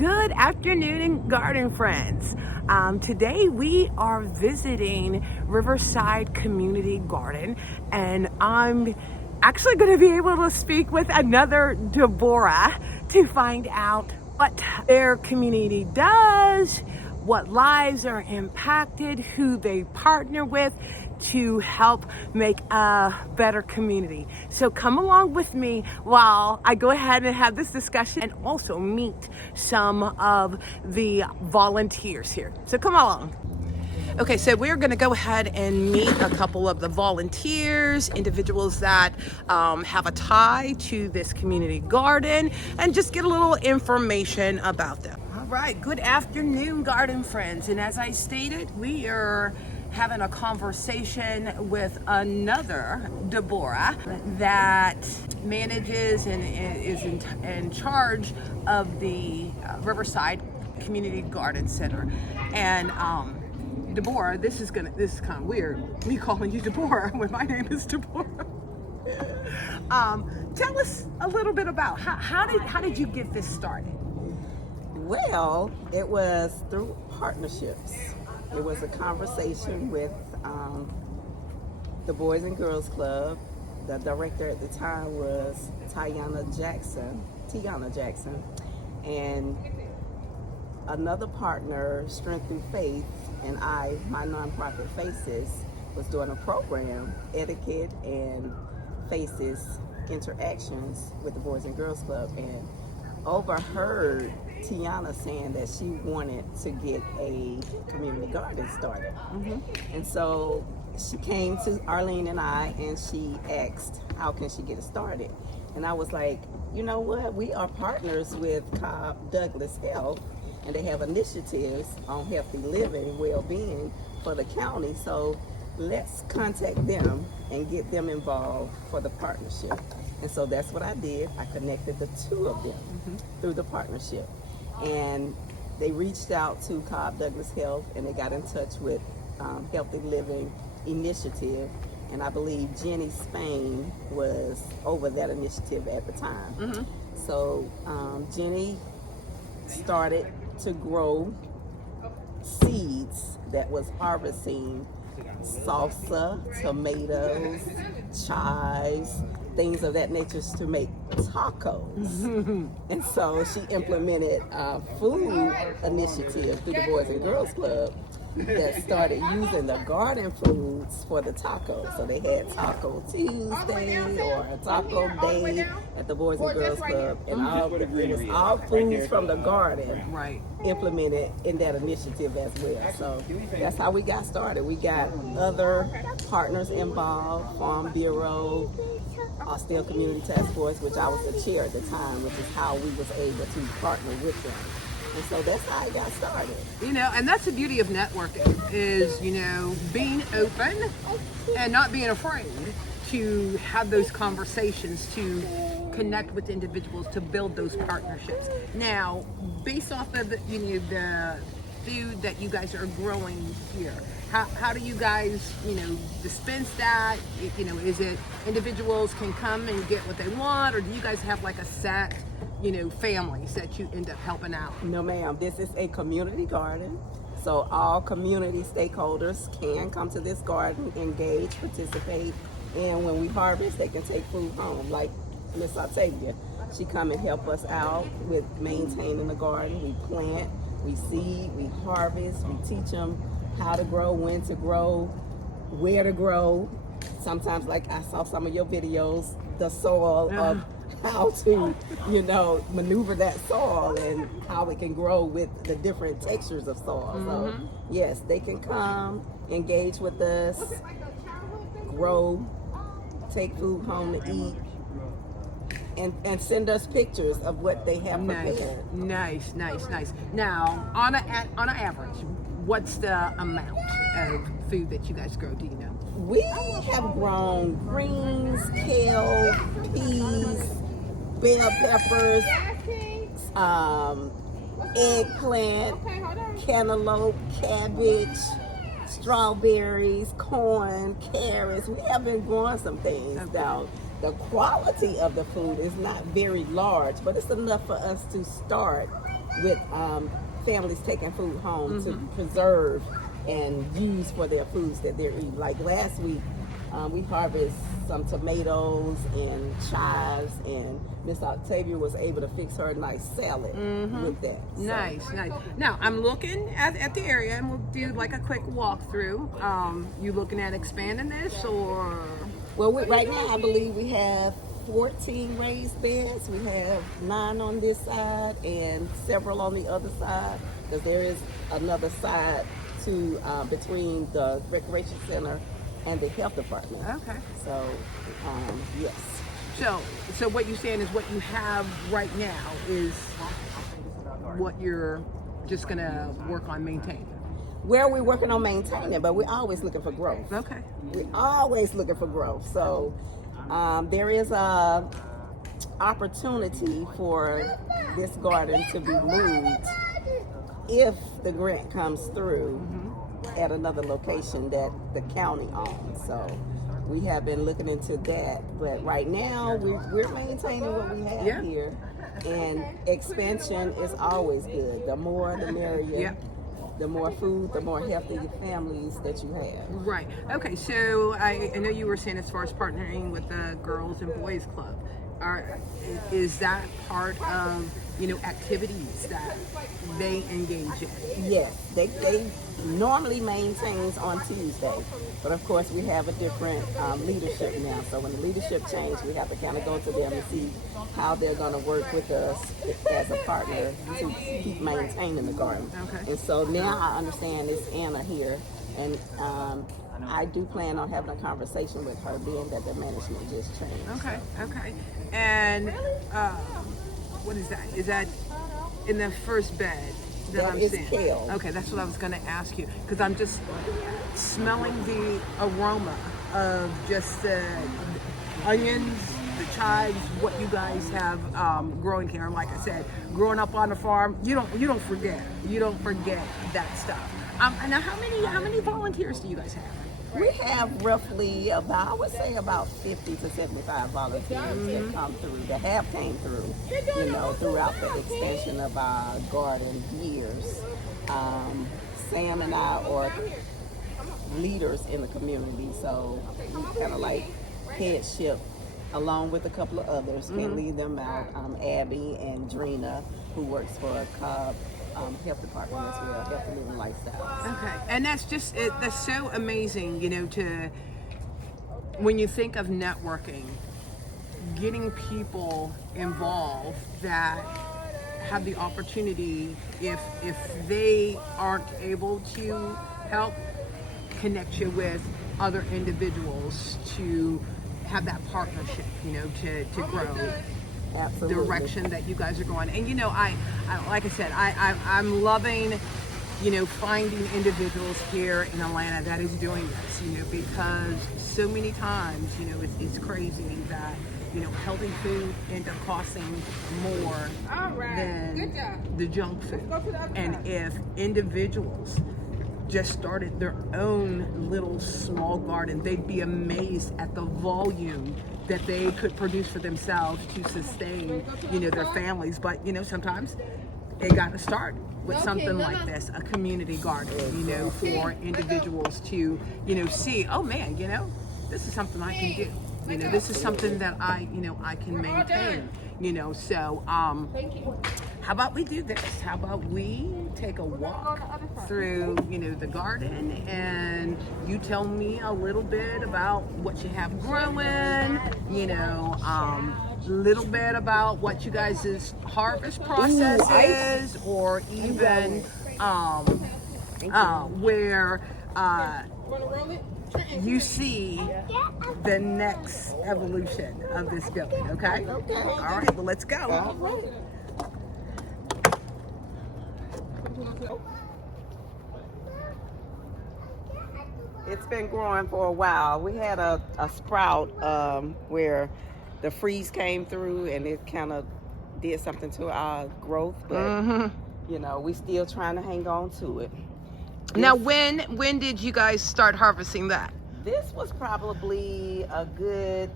Good afternoon, garden friends. Today we are visiting Riverside Community Garden, and I'm actually going to be able to speak with another Borah to find out what their community does, what lives are impacted, who they partner with to help make a better community. So come along with me while I go ahead and have this discussion and also meet some of the volunteers here. So come along. Okay, so we're going to go ahead and meet a couple of the volunteers, individuals that have a tie to this community garden, and just get a little information about them. All right, good afternoon, garden friends. And as I stated, we are having a conversation with another Borah that manages and is in charge of the Riverside Community Garden Center. And Borah, this is kind of weird, me calling you Borah when my name is Borah. Tell us a little bit about how did you get this started? Well, it was through partnerships. It was a conversation with the Boys and Girls Club. The director at the time was Tiana Jackson, and another partner, Strength Through Faith, and my nonprofit Faces, was doing a program, Etiquette and Faces Interactions with the Boys and Girls Club, and overheard Tiana saying that she wanted to get a community garden started. And so she came to Arlene and I, and she asked how can she get it started. And I was like, you know what, we are partners with Cobb Douglas Health, and they have initiatives on healthy living, well-being for the county, so let's contact them and get them involved for the partnership. And so that's what I did. I connected the two of them through the partnership. And they reached out to Cobb Douglas Health, and they got in touch with Healthy Living Initiative. And I believe Jenny Spain was over that initiative at the time. So Jenny started to grow seeds that was harvesting salsa, tomatoes, chives, things of that nature to make tacos. And so she implemented a food initiative through the Boys and Girls Club that started using the garden foods for the tacos. So they had Taco Tuesday or a Taco Day at the Boys and Girls Club, and it was all foods from the garden implemented in that initiative as well. So that's how we got started. We got other partners involved, Farm Bureau, Austell Community Task Force, which I was the chair at the time, which is how we was able to partner with them. And so that's how I got started. You know, and that's the beauty of networking is, being open and not being afraid to have those conversations, to connect with individuals, to build those partnerships. Now, based off of the food that you guys are growing here, how do you guys, dispense that? Is it individuals can come and get what they want, or do you guys have like a set, families that you end up helping out? No, ma'am. This is a community garden. So all community stakeholders can come to this garden, engage, participate, and when we harvest, they can take food home. Like Miss Octavia, she come and help us out with maintaining the garden. We plant, we seed, we harvest, we teach them how to grow, when to grow, where to grow. Sometimes, like I saw some of your videos, the soil of how to, maneuver that soil and how it can grow with the different textures of soil. So yes, they can come, engage with us, grow, take food home to eat, and send us pictures of what they have prepared. Nice. Now, on an average, what's the amount of food that you guys grow? Do you know? We have grown greens, kale, peas, bell peppers, eggplant, cantaloupe, cabbage, strawberries, corn, carrots. We have been growing some things. Now, the quality of the food is not very large, but it's enough for us to start with families taking food home to preserve and use for their foods that they're eating. Like last week, we harvested some tomatoes and chives, and Miss Octavia was able to fix her a nice salad with that. So. Nice. Now I'm looking at the area, and we'll do like a quick walkthrough. You looking at expanding this, or? Well, right now I believe we have 14 raised beds. We have 9 on this side and several on the other side, because there is another side to between the recreation center and the health department. Okay. So, yes. So what you're saying is what you have right now is what you're just gonna work on maintaining. Well, we're working on maintaining, but we're always looking for growth. Okay. We're always looking for growth. So there is a opportunity for this garden to be moved if the grant comes through at another location that the county owns. So we have been looking into that, but right now we're maintaining what we have here, and expansion is always good. The more, the merrier. Yeah. The more food, the more healthy families that you have. Right. Okay. So I know you were saying as far as partnering with the Girls and Boys Club, is that part of activities that they engage in? Yes, they normally maintains on Tuesday, but of course we have a different leadership now. So when the leadership changes, we have to kind of go to them and see how they're going to work with us as a partner to keep maintaining the garden. Okay. And so now I understand it's Anna here, and I do plan on having a conversation with her, being that the management just changed. Okay. And what is that? Is that in the first bed that I'm seeing? Kale. Okay, that's what I was going to ask you, because I'm just smelling the aroma of just the onions, the chives, what you guys have growing here. And like I said, growing up on the farm, you don't forget that stuff. Now, how many volunteers do you guys have? We have roughly about 50 to 75 volunteers that come through, that have came through, throughout the expansion of our garden years. Sam and I are leaders in the community, so we kind of like headship along with a couple of others. Can't leave them out. Abby and Drina, who works for Cobb health department as well, health and living lifestyle. Okay, and that's just that's so amazing, to when you think of networking, getting people involved that have the opportunity, if they aren't able to help, connect you with other individuals to have that partnership, to grow. Absolutely. Direction that you guys are going. And I like I said, I'm loving finding individuals here in Atlanta that is doing this, because so many times it's crazy that healthy food ends up costing more than the junk food. And if individuals just started their own little small garden, they'd be amazed at the volume that they could produce for themselves to sustain, their families. But, sometimes it got to start with something like this, a community garden, for individuals to, see, oh man, this is something I can do. This is something that I can maintain, so, how about we do this? How about we take a walk through, the garden, and you tell me a little bit about what you have growing, little bit about what you guys' harvest process is, or even where you see the next evolution of this building, okay? Okay. All right, well, let's go. All right. It's been growing for a while. We had a sprout where the freeze came through and it kind of did something to our growth, but we still trying to hang on to it. Now, when did you guys start harvesting that? This was probably a good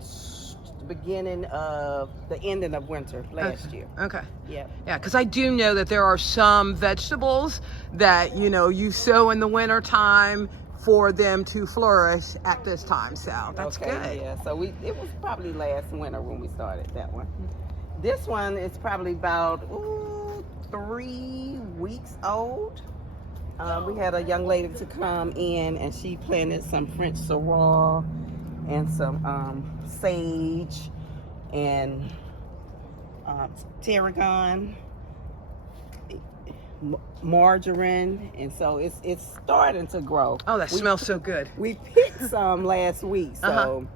the beginning of the ending of winter last year. Okay. Yeah. Yeah, because I do know that there are some vegetables that, you sow in the winter time for them to flourish at this time. So that's good. Yeah. So it was probably last winter when we started that one. This one is probably about 3 weeks old. We had a young lady to come in, and she planted some French sorrel and some sage and tarragon, margarine, and so it's starting to grow. Oh, that smells so good. We picked some last week, so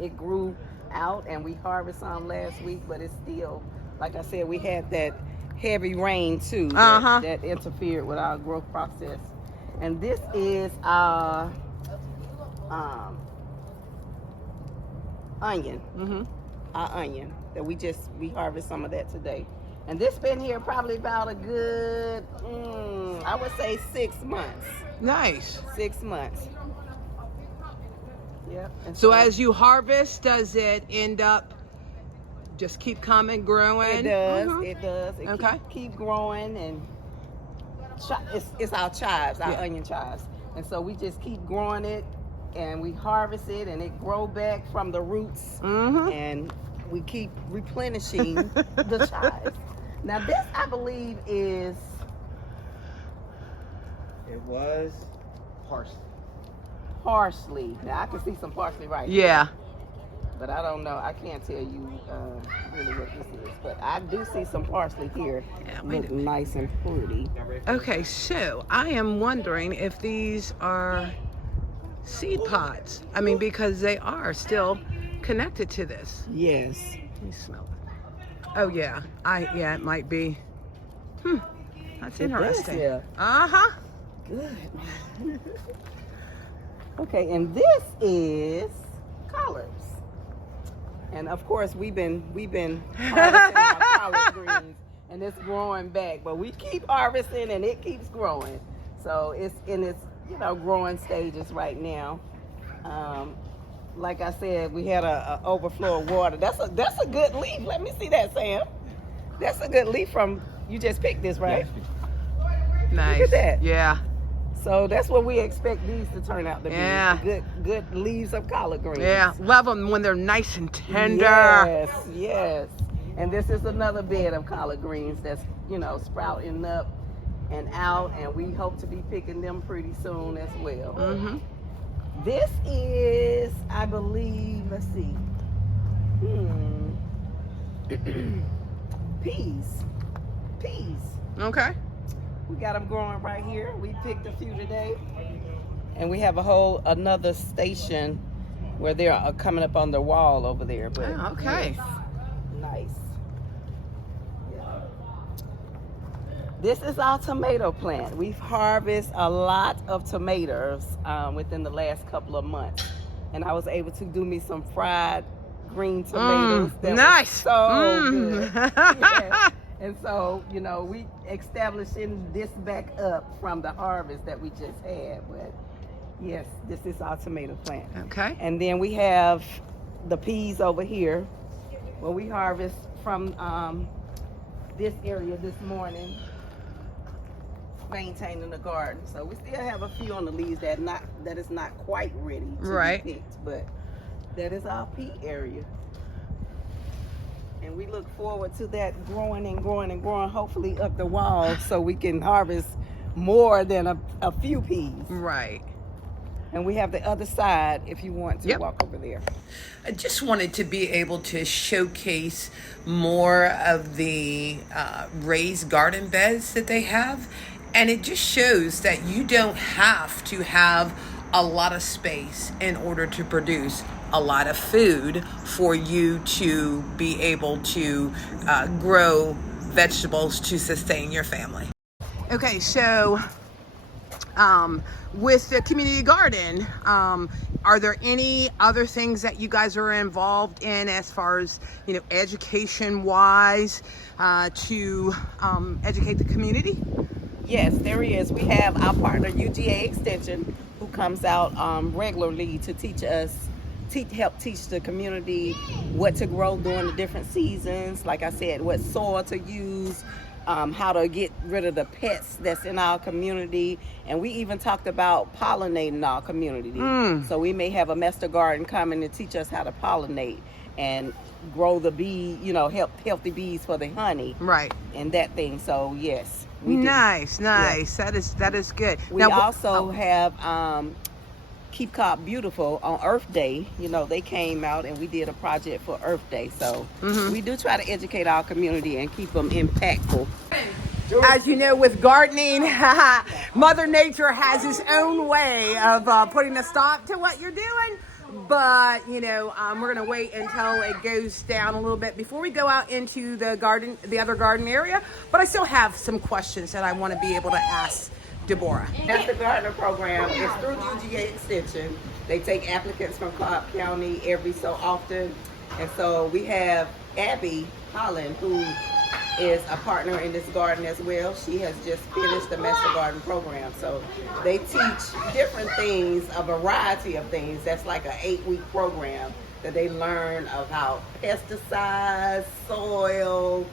it grew out, and we harvested some last week, but it's still, like I said, we had that heavy rain too that interfered with our growth process. And this is our onion. Our onion that we harvest some of that today. And this been here probably about a good I would say 6 months. Nice. 6 months. Yep. And So as you harvest, does it end up just keep coming, growing? It does. It does. It Okay. keep growing, and it's our chives, our onion chives. And so we just keep growing it, and we harvest it, and it grow back from the roots, and we keep replenishing the chives. Now this, I believe, is... It was parsley. Parsley. Now I can see some parsley right Yeah. here, but I don't know. I can't tell you really what this is, but I do see some parsley here. Yeah, look nice and pretty. Okay, so I am wondering if these are seed pods. I mean, because they are still connected to this. Yes. Let me smell it. Oh yeah, it might be. That's interesting. Yeah. Good. Okay, and this is collards. And of course we've been harvesting our collard greens, and it's growing back, but we keep harvesting and it keeps growing. So it's in its growing stages right now. Like I said, we had a overflow of water. That's a good leaf. Let me see that, Sam. That's a good leaf from, you just picked this, right? Nice. Look at that. Yeah. So that's what we expect these to turn out to be. Yeah. Good leaves of collard greens. Yeah. Love them when they're nice and tender. Yes. And this is another bed of collard greens that's, sprouting up and out, and we hope to be picking them pretty soon as well. This is, I believe, let's see. Peas. Okay. We got them growing right here. We picked a few today. And we have another station where they're coming up on the wall over there. But okay. Yes, nice. Yeah. This is our tomato plant. We've harvested a lot of tomatoes within the last couple of months. And I was able to do me some fried green tomatoes. That nice. Was so good. Yes. And so, we establishing this back up from the harvest that we just had. But yes, this is our tomato plant. Okay. And then we have the peas over here. Well, we harvest from this area this morning, maintaining the garden. So we still have a few on the leaves that is not quite ready to be picked, but that is our pea area. And we look forward to that growing and growing and growing, hopefully up the wall, so we can harvest more than a few peas. Right. And we have the other side if you want to walk over there. I just wanted to be able to showcase more of the raised garden beds that they have. And it just shows that you don't have to have a lot of space in order to produce a lot of food for you to be able to grow vegetables to sustain your family. Okay, so with the community garden, are there any other things that you guys are involved in as far as, education wise, to educate the community? Yes, there is. We have our partner UGA Extension who comes out regularly to help teach the community what to grow during the different seasons. Like I said, what soil to use, how to get rid of the pests that's in our community. And we even talked about pollinating our community. So we may have a master garden coming to teach us how to pollinate and grow the bee, healthy bees for the honey. Right. And that thing. So yes. We Nice. Yes. That is good. We also have Keep Cobb Beautiful on Earth Day. They came out and we did a project for Earth Day. So we do try to educate our community and keep them impactful. As you know, with gardening, Mother Nature has its own way of putting a stop to what you're doing. But, we're going to wait until it goes down a little bit before we go out into the garden, the other garden area. But I still have some questions that I want to be able to ask Deborah. That's the Gardener program. It's through UGA Extension. They take applicants from Cobb County every so often. And so we have Abby Holland, who is a partner in this garden as well. She has just finished the Master Garden program. So they teach different things, a variety of things. That's like an 8-week program that they learn about pesticides, soil,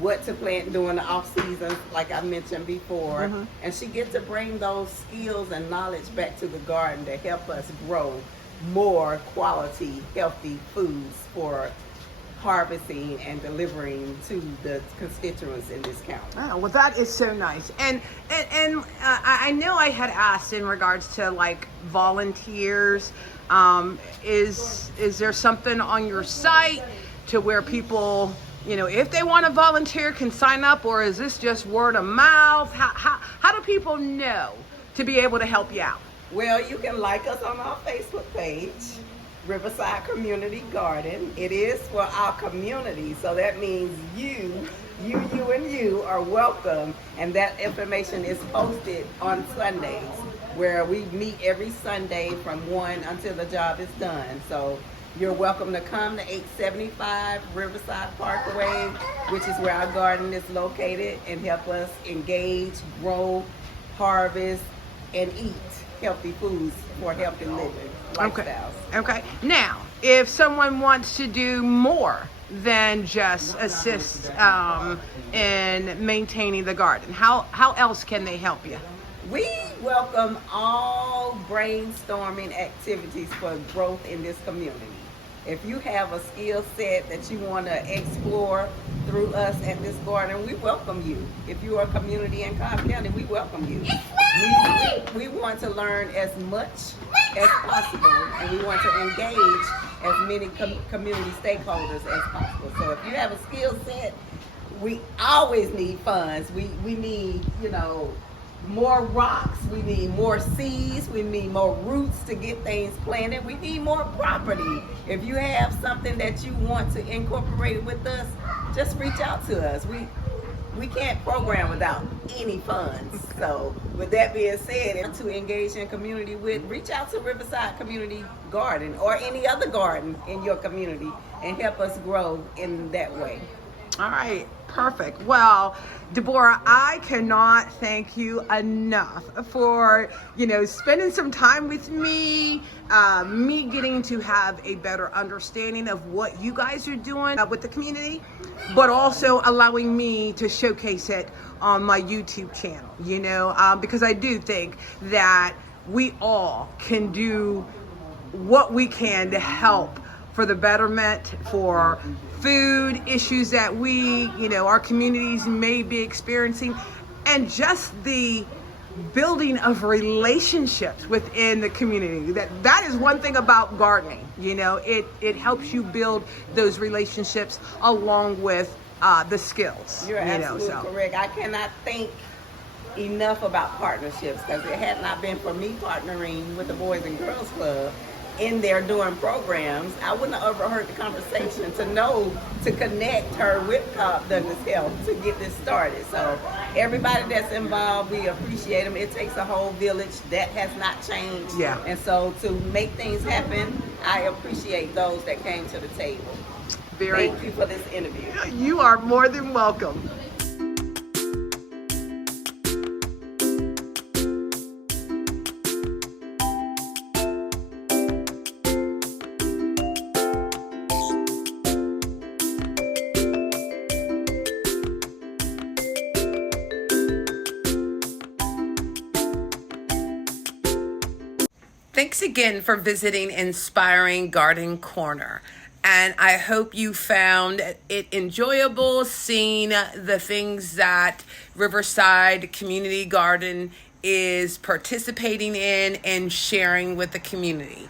what to plant during the off season, like I mentioned before. And she gets to bring those skills and knowledge back to the garden to help us grow more quality, healthy foods for harvesting and delivering to the constituents in this county. Oh, well, that is so nice. And I know I had asked in regards to like volunteers. Is there something on your site to where people, if they want to volunteer, can sign up, or is this just word of mouth? How do people know to be able to help you out? Well, you can like us on our Facebook page, Riverside Community Garden. It is for our community, so that means you and you are welcome. And that information is posted on Sundays, where we meet every Sunday from 1 until the job is done. So you're welcome to come to 875 Riverside Parkway, which is where our garden is located, and help us engage, grow, harvest, and eat healthy foods for healthy living lifestyles. Okay. Now, if someone wants to do more than just assist in maintaining the garden, how else can they help you? We welcome all brainstorming activities for growth in this community. If you have a skill set that you want to explore through us at this garden, we welcome you. If you are a community in Cobb County, we welcome you. We want to learn as much as possible, and we want to engage as many community stakeholders as possible. So if you have a skill set, we always need funds. We need, more rocks, we need more seeds, we need more roots to get things planted, we need more property. If you have something that you want to incorporate with us, just reach out to us. We can't program without any funds. So with that being said, and to engage in community with, reach out to Riverside Community Garden or any other garden in your community and help us grow in that way. All right, perfect. Well, Deborah, I cannot thank you enough for, spending some time with me, me getting to have a better understanding of what you guys are doing with the community, but also allowing me to showcase it on my YouTube channel, because I do think that we all can do what we can to help for the betterment, for food issues that our communities may be experiencing, and just the building of relationships within the community. That is one thing about gardening. It helps you build those relationships along with the skills. You're absolutely correct. I cannot think enough about partnerships, because it had not been for me partnering with the Boys and Girls Club in there doing programs, I wouldn't have overheard the conversation to connect her with Cobb Douglas Health to get this started. So everybody that's involved, we appreciate them. It takes a whole village. That has not changed. Yeah. And so to make things happen, I appreciate those that came to the table. Thank you for this interview. You are more than welcome. Thanks again for visiting Inspiring Garden Corner. And I hope you found it enjoyable seeing the things that Riverside Community Garden is participating in and sharing with the community.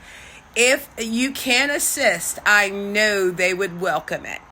If you can assist, I know they would welcome it.